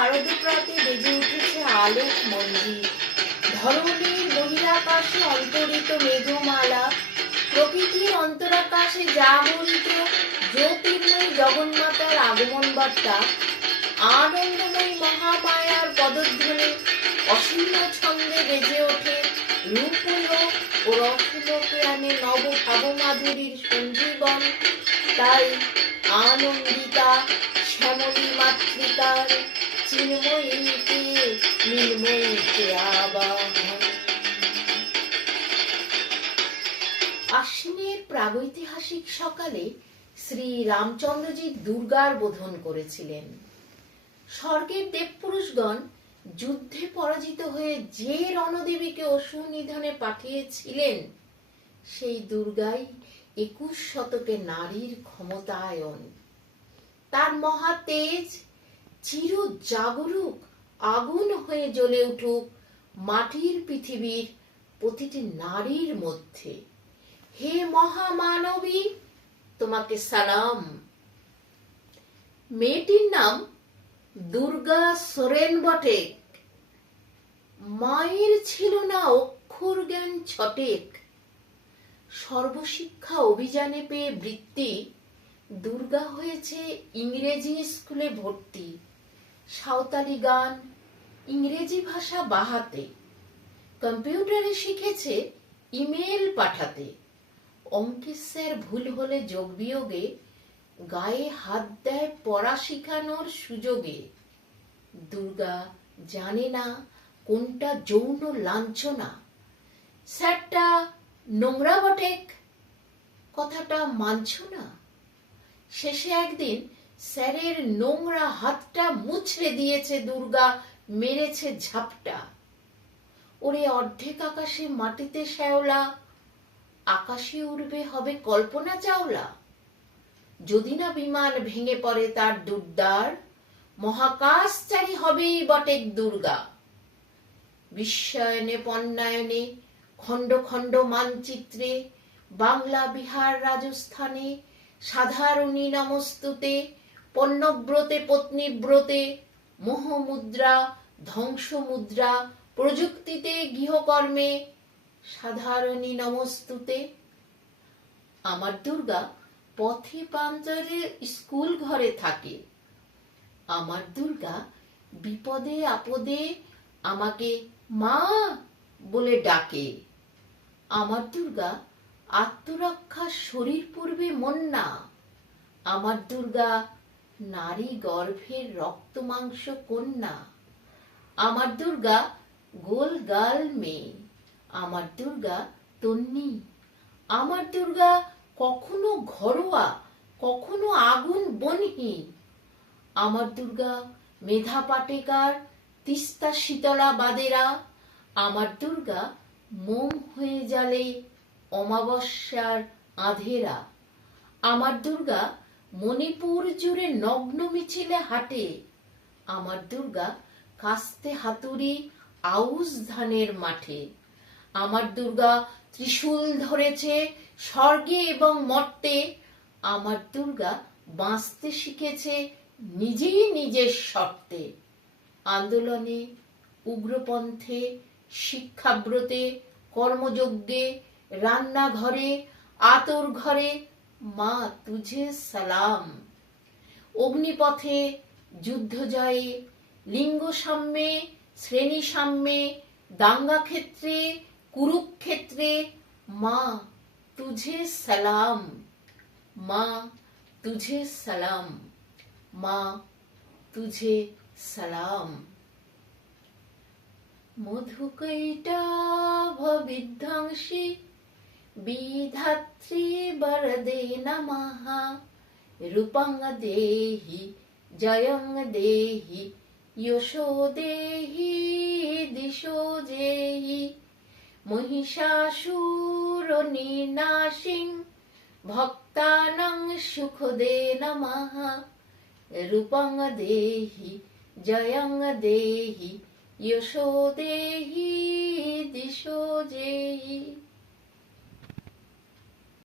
শারদপ্রাতে বেজে উঠেছে আলোক মঞ্জির। ধরণীর বহিরাকাশে অন্তরিত মেঘমালা, প্রকৃতির অন্তরাকাশে জাগরিত জ্যোতির্ময়ী জগন্মাতার আগমন বার্তা, আনন্দময়ী মহামায়ার পদধ্বনি অসীম ছন্দে বেজে ওঠে রূপলোক ও রসলোকে আনে নব ভাবমাধুরীর সঞ্জীবন। তাই আনন্দিতা শ্যামলী মাতৃকার চিন্ময়ীতে নির্ময়ীতে আবাহন। আশ্বিনের প্রাগৈতিহাসিক সকালে শ্রী রামচন্দ্রজি দুর্গার বোধন করেছিলেন। স্বর্গের দেবপুরুষগণ যুদ্ধে পরাজিত হয়ে যে রণদেবীকে অসুর নিধনে পাঠিয়েছিলেন, সেই দুর্গাই 21 শতকে নারীর ক্ষমতায়ন। তার মহা তেজ চির জাগরুক আগুন হয়ে জ্বলে উঠুক মাটির পৃথিবীর প্রতিটি নারীর মধ্যে। হে মহামানবী, তোমাকে সালাম। মেয়েটির নাম দুর্গা সোরেন বটে। মায়ের ছিল না অক্ষর জ্ঞান ছটেক। সর্বশিক্ষা অভিযানে পেয়ে বৃত্তি, দুর্গা হয়েছে ইংরেজি স্কুলে ভর্তি। সাঁওতালি গান, ইংরেজি ভাষা বাহাতে, কম্পিউটারে শিখেছে ইমেল পাঠাতে। অঙ্কের স্যার ভুল হলে যোগ বিয়োগে গায়ে হাত দেয় পড়া শিখানোর সুযোগে। দুর্গা জানে না কোনটা যৌন লাঞ্ছনা। স্যারটা নোংরা বটেক, কথাটা মানছ না। শেষে একদিন স্যারের নোংরা হাতটা মুছড়ে দিয়েছে দুর্গা, মেরেছে ঝাপটা। ওরে অর্ধেক আকাশে মাটিতে শ্যাওলা, আকাশে উড়বে হবে কল্পনা চাওলা। যদি না বিমান ভেঙে পড়ে তার দুর্দার, মহাকাশচারী হবেই বটেক দুর্গা। বিশ্বায়নে পণ্যায়নে খণ্ড খণ্ড মানচিত্রে, বাংলা বিহার রাজস্থানে সাধারণী নমস্তুতে, পণ্যব্রতে পত্নীব্রতে, মোহমুদ্রা ধ্বংসমুদ্রা, প্রযুক্তিতে গৃহকর্মে সাধারণী নমস্তুতে। আমার দুর্গা পথে প্রান্তরে স্কুল ঘরে থাকে। আমার দুর্গা বিপদে আপদে আমাকে মা বলে ডাকে। আমার দুর্গা আত্মরক্ষা শরীর পূর্বে মন না। আমার দুর্গা নারী গর্ভের রক্ত মাংস কন্যা। আমার দুর্গা গোল গাল মেয়ে। আমার দুর্গা তন্নি। আমার দুর্গা কখনো ঘরোয়া, কখনো আগুন বনহি। আমার দুর্গা মেধা পাটেকার, তিস্তা শীতলা বাদেরা। আমার দুর্গা মোম হয়ে জ্বালে অমাবস্যার আধেরা। আমার দুর্গা মণিপুর জুড়ে নগ্ন মিছিলে হাঁটে। আমার দুর্গা কাস্তে হাতুড়ি আউশ ধানের মাঠে। আমার দুর্গা ত্রিশূল ধরেছে স্বর্গে এবং মর্তে। আমার দুর্গা বাঁচতে শিখেছে নিজেই নিজের শর্তে। আন্দোলনে, উগ্রপন্থে, শিক্ষাব্রতে, কর্মযজ্ঞে, রান্নাঘরে, আতর ঘরে মা তুঝে সালাম। অগ্নিপথে, যুদ্ধ জয়ে, লিঙ্গ সাম্যে, শ্রেণী সাম্যে, দাঙ্গা ক্ষেত্রে, কুরুক্ষেত্রে মা তুঝে সালাম। মা তুঝে সালাম। মা তুঝে সালাম। মধুকৈটাভ বিধ্বংসী বিধাত্রী বরদে নমঃ। রূপং দেহি জয়ং দেহি যশো দেহি দিশো জেহি। মহিষাসুর নিনাশিং ভক্তানাং সুখদে নমঃ। রূপং দেহি জয়ং দেহি যশো দেহি দিশো জেহি।